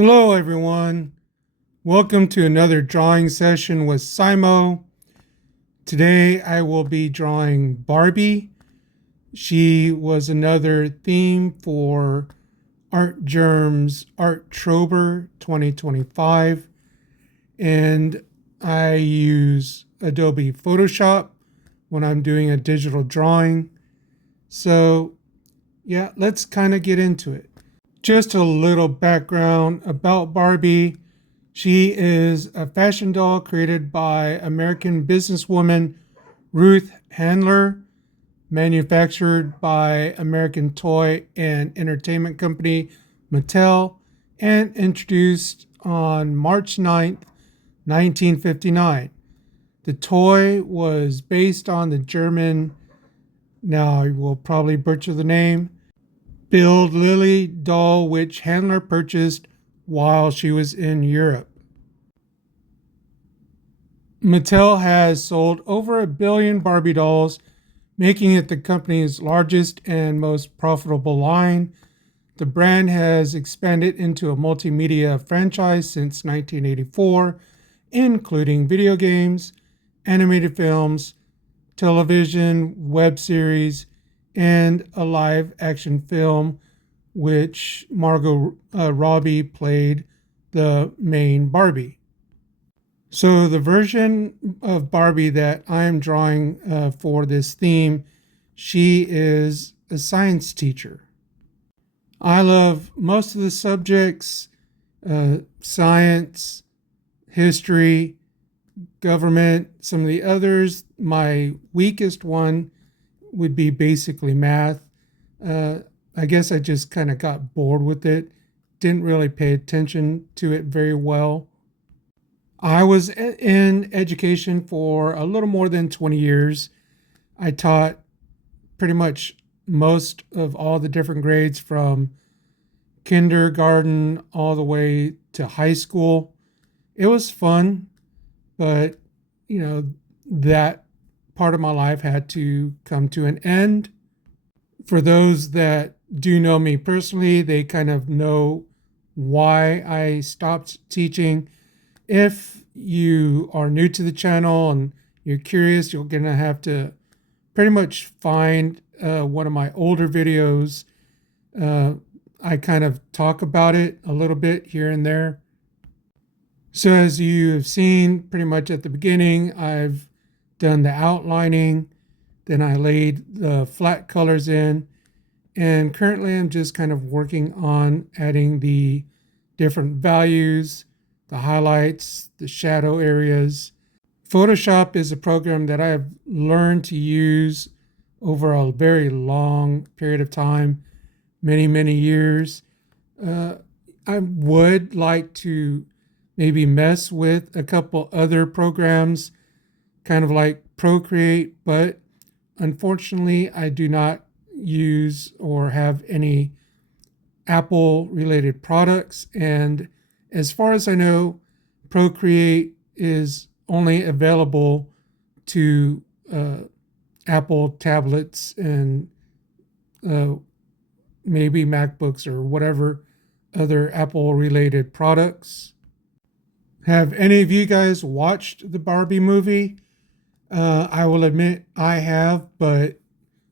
Hello, everyone. Welcome to another drawing session with Simo. Today I will be drawing Barbie. She was another theme for Art Germ's Arttrober 2025, and I use Adobe Photoshop when I'm doing a digital drawing. So, yeah, let's kind of get into it. Just a little background about Barbie. She is a fashion doll created by American businesswoman Ruth Handler, manufactured by American toy and entertainment company Mattel, and introduced on March 9th, 1959. The toy was based on the German, now I will probably butcher the name, Bild Lily doll, which Handler purchased while she was in Europe. Mattel has sold over 1 billion Barbie dolls, making it the company's largest and most profitable line. The brand has expanded into a multimedia franchise since 1984, including video games, animated films, television, web series, and a live action film, which Margot Robbie played the main Barbie. So, the version of Barbie that I'm drawing for this theme, she is a science teacher. I love most of the subjects: science, history, government. Some of the others, my weakest one would be basically math. Uh, I guess I just kind of got bored with it, didn't really pay attention to it very well. I was in education for a little more than 20 years. I taught pretty much most of all the different grades from kindergarten all the way to high school. It was fun, but that part of my life had to come to an end. For those that do know me personally, they kind of know why I stopped teaching. If you are new to the channel and you're curious, you're going to have to pretty much find one of my older videos. I kind of talk about it a little bit here and there. So, as you have seen pretty much at the beginning, I've done the outlining, then I laid the flat colors in, and currently I'm just kind of working on adding the different values, the highlights, the shadow areas. Photoshop is a program that I have learned to use over a very long period of time, many, many years. I would like to maybe mess with a couple other programs, kind of like Procreate, but unfortunately, I do not use or have any Apple related products. And as far as I know, Procreate is only available to Apple tablets and uh, maybe MacBooks or whatever other Apple related products. Have any of you guys watched the Barbie movie? I will admit I have, but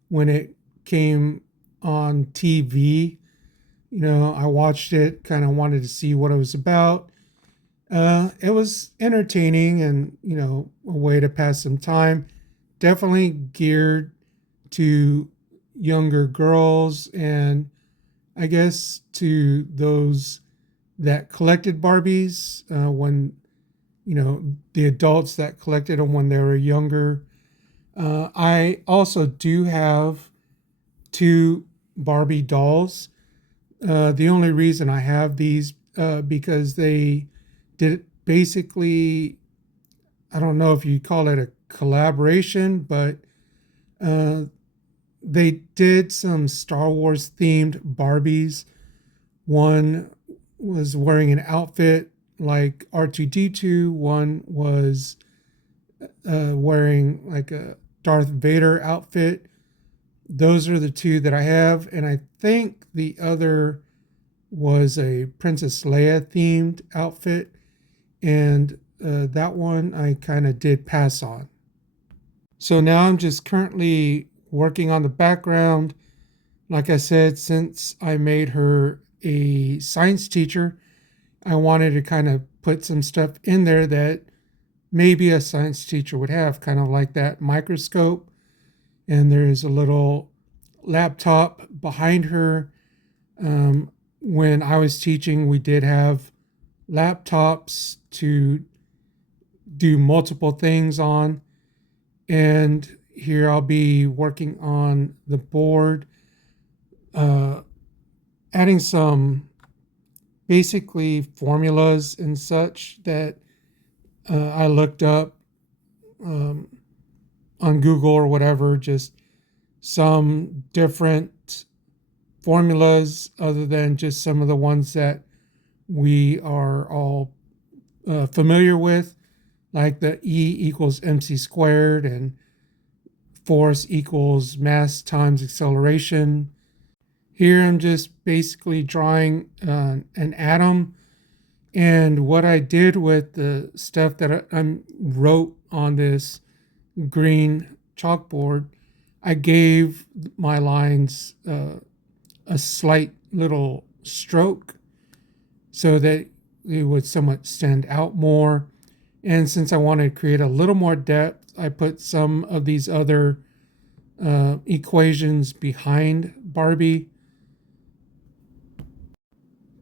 when it came on TV, I watched it, kind of wanted to see what it was about. It was entertaining and, a way to pass some time. Definitely geared to younger girls and I guess to those that collected Barbies when, the adults that collected them when they were younger. I also do have two Barbie dolls. The only reason I have these because they did basically, I don't know if you call it a collaboration, but uh, they did some Star Wars themed Barbies. One was wearing an outfit like R2D2, one was wearing like a Darth Vader outfit. Those are the two that I have. And I think the other was a Princess Leia themed outfit, and that one I kind of did pass on. So now I'm just currently working on the background. Like I said, since I made her a science teacher, I wanted to kind of put some stuff in there that maybe a science teacher would have, kind of like that microscope. And there's a little laptop behind her. When I was teaching, we did have laptops to do multiple things on. And here I'll be working on the board, adding some basically formulas and such that I looked up on Google or whatever, just some different formulas other than just some of the ones that we are all familiar with, like the E equals mc squared and force equals mass times acceleration. Here I'm just basically drawing an atom. And what I did with the stuff that I wrote on this green chalkboard, I gave my lines a slight little stroke so that it would somewhat stand out more. And since I wanted to create a little more depth, I put some of these other equations behind Barbie.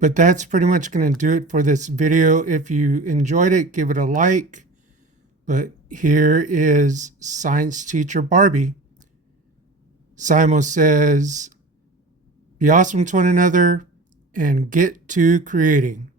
But that's pretty much going to do it for this video. If you enjoyed it, give it a like. But here is Science Teacher Barbie. Simo says, be awesome to one another and get to creating.